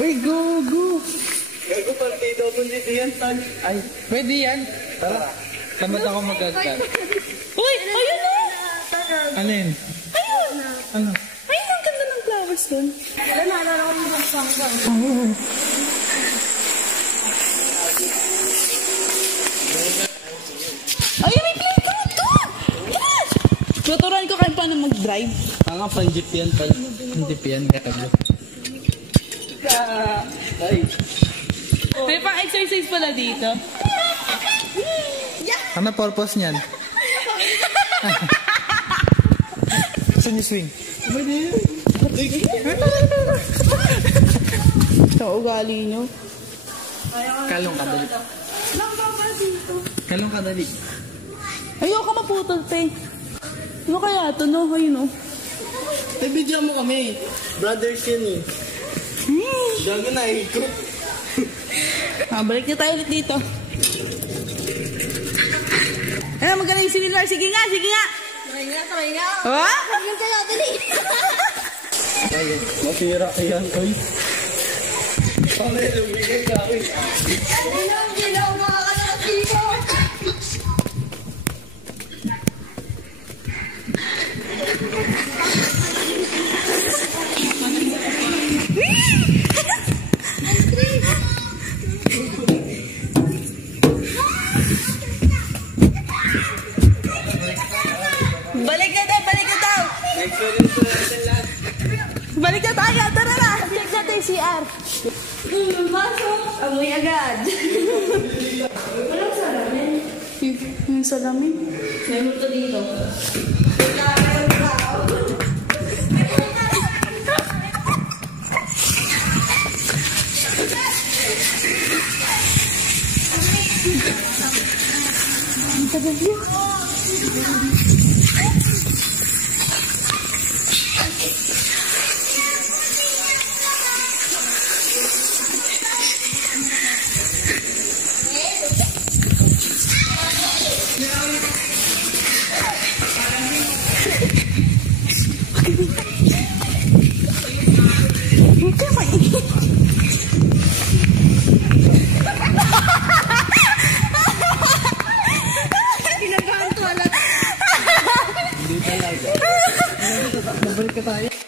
Uy, go, go. Gago, partido ako dito yan, Tan. Ay, pwede yan. Tara. Tamad ako magagkat. Uy, ayun na! Ano yun? Ayun! Ano? Ayun, ang ganda ng flowers dun. Wala, naalala ko ng sangkang. Ayun, may playground doon! Yes! Tuturuan ko kayo paano mag-drive. Pan-jeep yan, pan-jeep yan. Ay. May pang-exercise pala dito. Ano purpose niyan? Saan yung swing? Ito, ugali nyo. Kalong ka dali. Kalong ka dali. Ayoko maputol, te. Ano kaya ito, no? Ayun, no? Bibigyan mo kami. Brothers yun eh. Gago na ikot. Balik na tayo ulit dito. Ano, magaling si Lilar. Sige nga, sige nga. Kamay nga. Ha? Kamay kayo, dali. Ayun, masira ka yan, oy. Pala, lumigay ka, oy. Hindi na ako makakasakot dito. Balik na daw, balik na daw. Na-experience ko natin lahat. Balik na tayo, tara na. Check natin yung CR. Masok. Amoy agad. Walang salamin. Yung salamin. May multo dito. Ang tagal yun. Balik ka tayo.